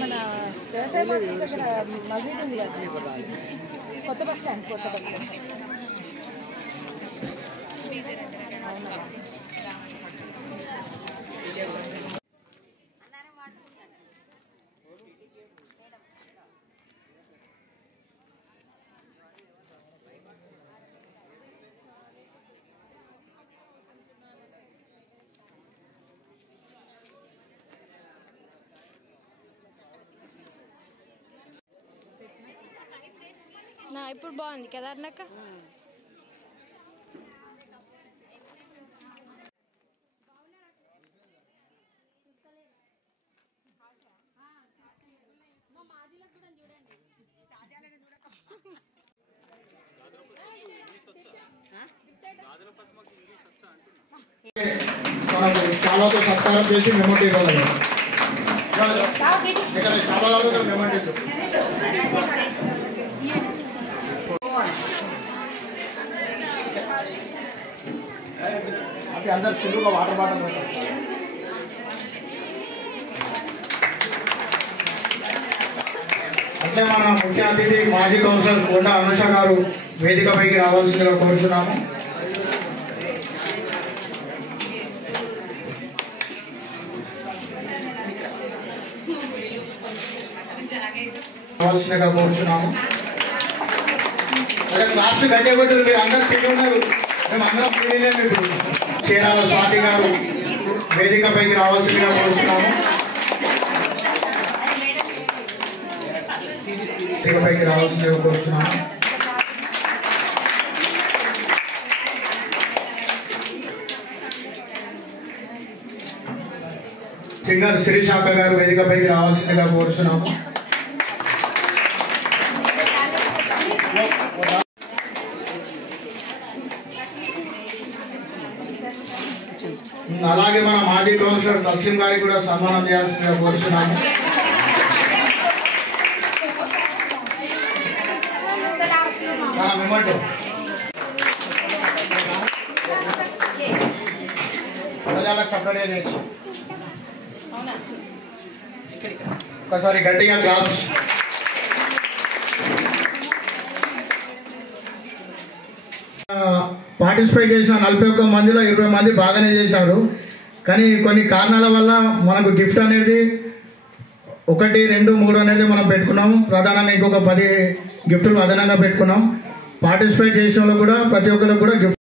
మన మసీద్ ఉంది కదా, కొత్త బస్ స్టాండ్. అవునా? నా ఇప్పుడు బాగుంది కేదార్నాథ్. శాలతో సత్కారం చేసి మెమోటీ ఇవ్వగలరు. ఇక్కడ శాలలో మెమోటీ అది అందరు సులువుగా వాటర్ బాటిల్ అట్లే మన ముఖ్య అతిథి మాజీ కౌన్సిలర్ కొండ అనుష గారు వేదికపైకి రావాల్సిందిగా కోరుచున్నాము. రావాల్సిందిగా కోరుచున్నాము. క్లాప్స్ కట్టేబట్టి మీరు అందరూ తిరిగి ఉన్నారు, మేము అందరం తిరిగిలేము. ఇప్పుడు చీరాల స్వాతి గారు వేదికపైకి రావాల్సిందిగా కోరుచున్నాము. వేదికపైకి రావాల్సిందిగా కోరుచున్నాము. సింగర్ శిరీషాక గారు వేదికపైకి రావాల్సిందిగా కోరుచున్నాము. అలాగే మన మాజీ కౌన్సిలర్ తస్లీం గారికి కూడా సన్మానం చేయాల్సిందిగా కోరుచున్నాము. సపరేట్గా చేయొచ్చు. ఒకసారి గట్టిగా క్లాప్స్. పార్టిసిపేట్ చేసిన 41 మందిలో 20 మంది బాగానే చేశారు. కానీ కొన్ని కారణాల వల్ల మనకు గిఫ్ట్ అనేది 1, 2, 3 అనేది మనం పెట్టుకున్నాం. ప్రధానంగా ఇంకొక 10 గిఫ్టులు అదనంగా పెట్టుకున్నాం. పార్టిసిపేట్ చేసిన వాళ్ళు కూడా ప్రతి ఒక్కరికి కూడా గిఫ్ట్